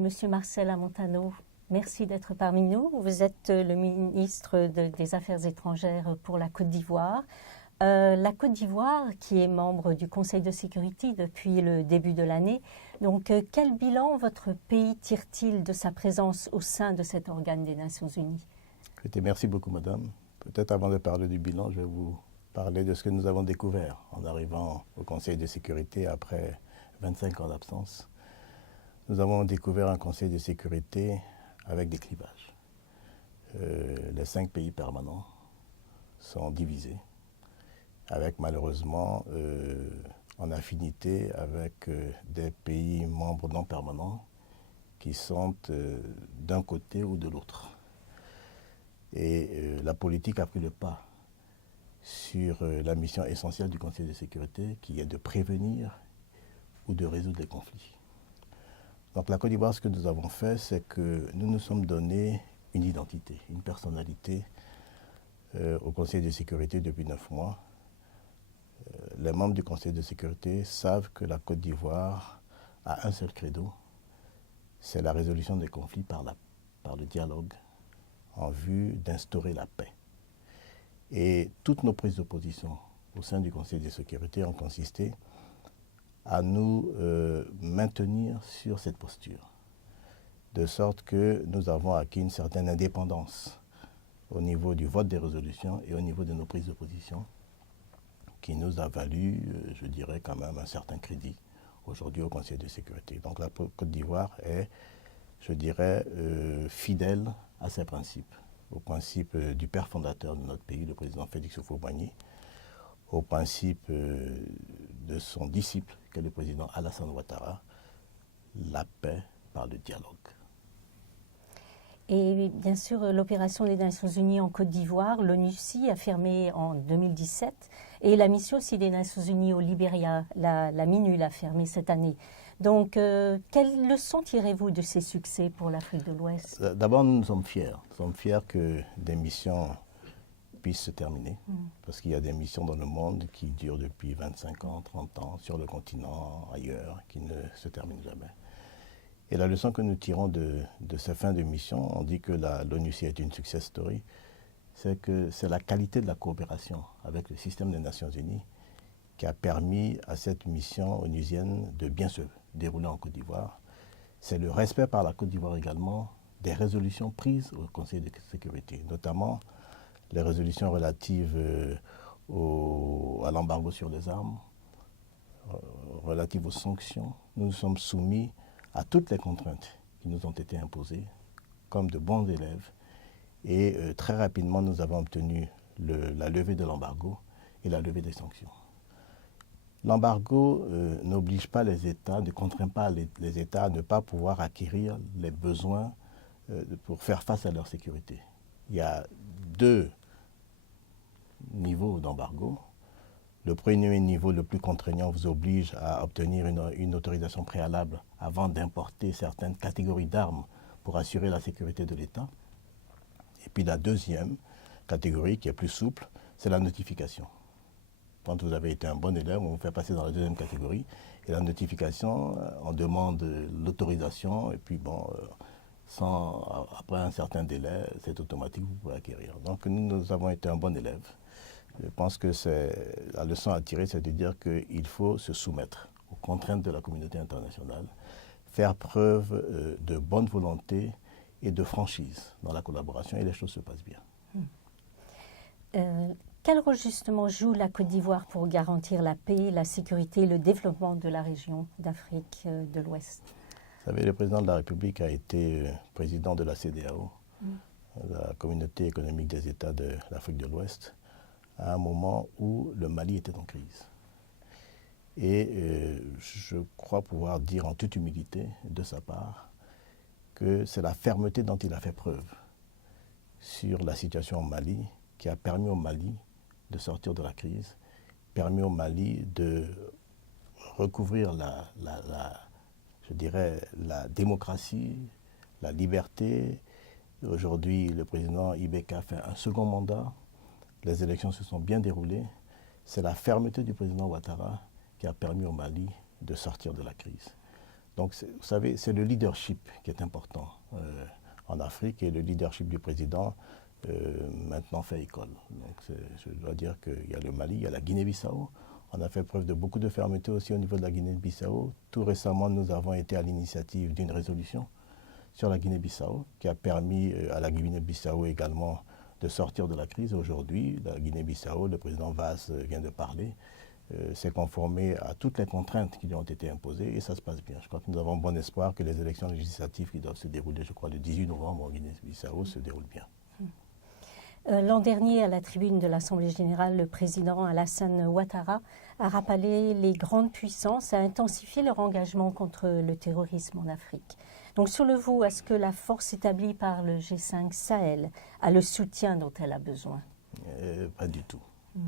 Monsieur Marcel Amontano, merci d'être parmi nous. Vous êtes le ministre des Affaires étrangères pour la Côte d'Ivoire. La Côte d'Ivoire, qui est membre du Conseil de sécurité depuis le début de l'année, donc quel bilan votre pays tire-t-il de sa présence au sein de cet organe des Nations Unies? Merci beaucoup, madame. Peut-être avant de parler du bilan, je vais vous parler de ce que nous avons découvert en arrivant au Conseil de sécurité après 25 ans d'absence. Nous avons découvert un Conseil de sécurité avec des clivages. Les 5 pays permanents sont divisés, avec malheureusement en affinité avec des pays membres non permanents qui sont d'un côté ou de l'autre. Et la politique a pris le pas sur la mission essentielle du Conseil de sécurité, qui est de prévenir ou de résoudre les conflits. Donc la Côte d'Ivoire, ce que nous avons fait, c'est que nous nous sommes donné une identité, une personnalité au Conseil de sécurité depuis 9 mois. Les membres du Conseil de sécurité savent que la Côte d'Ivoire a un seul credo, c'est la résolution des conflits par le dialogue en vue d'instaurer la paix. Et toutes nos prises de position au sein du Conseil de sécurité ont consisté à nous maintenir sur cette posture, de sorte que nous avons acquis une certaine indépendance au niveau du vote des résolutions et au niveau de nos prises de position, qui nous a valu, je dirais quand même, un certain crédit aujourd'hui au Conseil de sécurité. Donc la Côte d'Ivoire est, je dirais, fidèle à ses principes, au principe du père fondateur de notre pays, le président Félix Houphouët-Boigny, au principe de son disciple, qui est le président Alassane Ouattara, la paix par le dialogue. Et bien sûr, l'opération des Nations Unies en Côte d'Ivoire, l'ONUCI a fermé en 2017, et la mission aussi des Nations Unies au Libéria, la MINUL, a fermé cette année. Donc, quelles leçons tirez-vous de ces succès pour l'Afrique de l'Ouest? D'abord, nous sommes fiers. Nous sommes fiers que des missions puissent se terminer, parce qu'il y a des missions dans le monde qui durent depuis 25 ans, 30 ans, sur le continent, ailleurs, qui ne se terminent jamais. Et la leçon que nous tirons de ces fins de mission, on dit que l'ONUCI est une success story, c'est que c'est la qualité de la coopération avec le système des Nations Unies qui a permis à cette mission onusienne de bien se dérouler en Côte d'Ivoire. C'est le respect par la Côte d'Ivoire également des résolutions prises au Conseil de sécurité, notamment les résolutions relatives à l'embargo sur les armes, relatives aux sanctions. Nous nous sommes soumis à toutes les contraintes qui nous ont été imposées comme de bons élèves. Et très rapidement, nous avons obtenu la levée de l'embargo et la levée des sanctions. L'embargo n'oblige pas les États, ne contraint pas les États à ne pas pouvoir acquérir les besoins pour faire face à leur sécurité. Il y a 2 niveaux d'embargo. Le premier niveau, le plus contraignant, vous oblige à obtenir une autorisation préalable avant d'importer certaines catégories d'armes pour assurer la sécurité de l'État. Et puis la deuxième catégorie, qui est plus souple, c'est la notification. Quand vous avez été un bon élève, on vous fait passer dans la deuxième catégorie. Et la notification, on demande l'autorisation, et puis bon, après un certain délai, c'est automatique, vous pouvez acquérir. Donc nous avons été un bon élève. Je pense que la leçon à tirer, c'est de dire qu'il faut se soumettre aux contraintes de la communauté internationale, faire preuve de bonne volonté et de franchise dans la collaboration, et les choses se passent bien. Quel rôle justement joue la Côte d'Ivoire pour garantir la paix, la sécurité et le développement de la région d'Afrique de l'Ouest? Vous savez, le président de la République a été président de la CEDEAO, la Communauté économique des États de l'Afrique de l'Ouest, à un moment où le Mali était en crise. Et je crois pouvoir dire en toute humilité de sa part que c'est la fermeté dont il a fait preuve sur la situation au Mali qui a permis au Mali de sortir de la crise, permis au Mali de recouvrir je dirais, la démocratie, la liberté. Aujourd'hui, le président Ibeka fait un second mandat. Les élections se sont bien déroulées. C'est la fermeté du président Ouattara qui a permis au Mali de sortir de la crise. Donc, vous savez, c'est le leadership qui est important en Afrique, et le leadership du président maintenant fait école. Donc, je dois dire qu'il y a le Mali, il y a la Guinée-Bissau. On a fait preuve de beaucoup de fermeté aussi au niveau de la Guinée-Bissau. Tout récemment, nous avons été à l'initiative d'une résolution sur la Guinée-Bissau qui a permis à la Guinée-Bissau également de sortir de la crise. Aujourd'hui, la Guinée-Bissau, le président Vaz vient de parler, s'est conformé à toutes les contraintes qui lui ont été imposées, et ça se passe bien. Je crois que nous avons bon espoir que les élections législatives qui doivent se dérouler, je crois, le 18 novembre en Guinée-Bissau se déroulent bien. L'an dernier, à la tribune de l'Assemblée générale, le président Alassane Ouattara a rappelé les grandes puissances à intensifier leur engagement contre le terrorisme en Afrique. Donc, selon vous, est-ce que la force établie par le G5 Sahel a le soutien dont elle a besoin? Pas du tout. Vous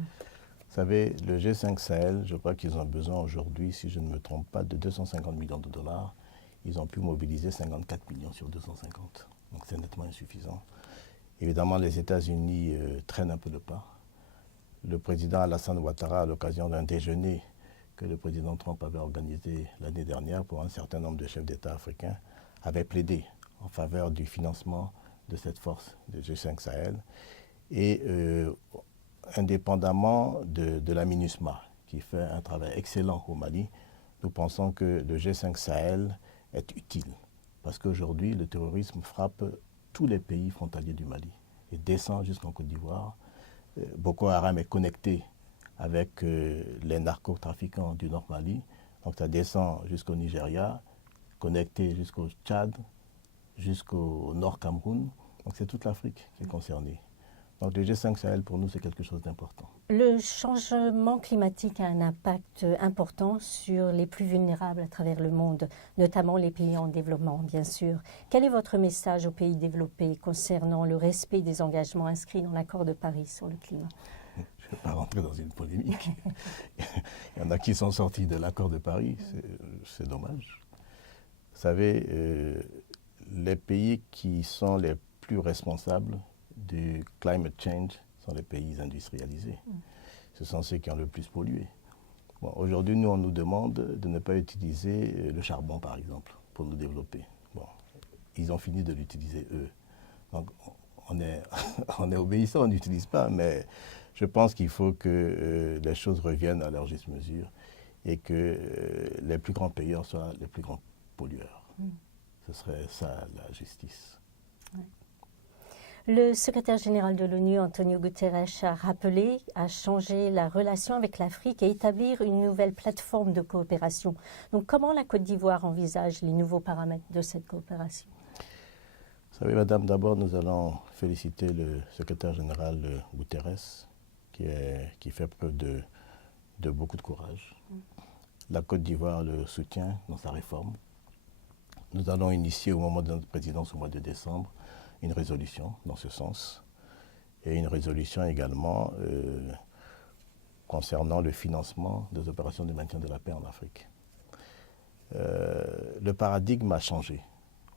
savez, le G5 Sahel, je crois qu'ils ont besoin aujourd'hui, si je ne me trompe pas, de 250 millions de dollars. Ils ont pu mobiliser 54 millions sur 250. Donc, c'est nettement insuffisant. Évidemment, les États-Unis traînent un peu le pas. Le président Alassane Ouattara, à l'occasion d'un déjeuner que le président Trump avait organisé l'année dernière pour un certain nombre de chefs d'État africains, avait plaidé en faveur du financement de cette force de G5 Sahel. Et indépendamment de la MINUSMA, qui fait un travail excellent au Mali, nous pensons que le G5 Sahel est utile. Parce qu'aujourd'hui, le terrorisme frappe tous les pays frontaliers du Mali et descend jusqu'en Côte d'Ivoire. Boko Haram est connecté avec les narcotrafiquants du Nord Mali. Donc ça descend jusqu'au Nigeria, connecté jusqu'au Tchad, jusqu'au Nord Cameroun. Donc c'est toute l'Afrique qui est concernée. Donc le G5 Sahel, pour nous, c'est quelque chose d'important. Le changement climatique a un impact important sur les plus vulnérables à travers le monde, notamment les pays en développement, bien sûr. Quel est votre message aux pays développés concernant le respect des engagements inscrits dans l'accord de Paris sur le climat? Je ne vais pas rentrer dans une polémique. Il y en a qui sont sortis de l'accord de Paris, c'est dommage. Vous savez, les pays qui sont les plus responsables du climate change sont les pays industrialisés. Ce sont ceux qui ont le plus pollué. Bon, aujourd'hui, nous, on nous demande de ne pas utiliser le charbon, par exemple, pour nous développer. Bon, ils ont fini de l'utiliser, eux. Donc, on est obéissant, on n'utilise pas, mais je pense qu'il faut que les choses reviennent à leur juste mesure et que les plus grands payeurs soient les plus grands pollueurs. Ce serait ça, la justice. Le secrétaire général de l'ONU, Antonio Guterres, a rappelé à changer la relation avec l'Afrique et établir une nouvelle plateforme de coopération. Donc, comment la Côte d'Ivoire envisage les nouveaux paramètres de cette coopération? Vous savez, madame, d'abord, nous allons féliciter le secrétaire général Guterres, qui fait preuve de beaucoup de courage. La Côte d'Ivoire le soutient dans sa réforme. Nous allons initier au moment de notre présidence, au mois de décembre, une résolution dans ce sens, et une résolution également concernant le financement des opérations de maintien de la paix en Afrique. Le paradigme a changé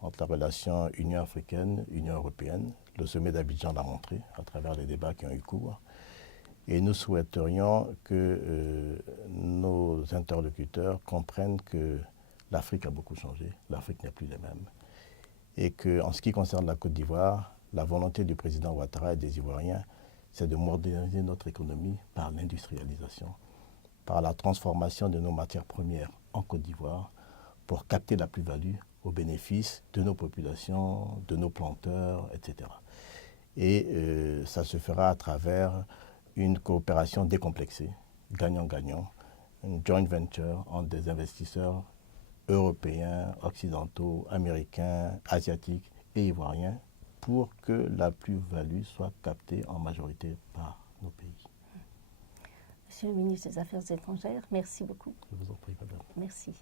entre la relation Union africaine-Union européenne. Le sommet d'Abidjan l'a montré à travers les débats qui ont eu cours. Et nous souhaiterions que nos interlocuteurs comprennent que l'Afrique a beaucoup changé, l'Afrique n'est plus la même. Et qu'en ce qui concerne la Côte d'Ivoire, la volonté du président Ouattara et des Ivoiriens, c'est de moderniser notre économie par l'industrialisation, par la transformation de nos matières premières en Côte d'Ivoire, pour capter la plus-value au bénéfice de nos populations, de nos planteurs, etc. Et ça se fera à travers une coopération décomplexée, gagnant-gagnant, une joint venture entre des investisseurs européens, occidentaux, américains, asiatiques et ivoiriens pour que la plus-value soit captée en majorité par nos pays. Monsieur le ministre des Affaires étrangères, merci beaucoup. Je vous en prie, madame. Merci.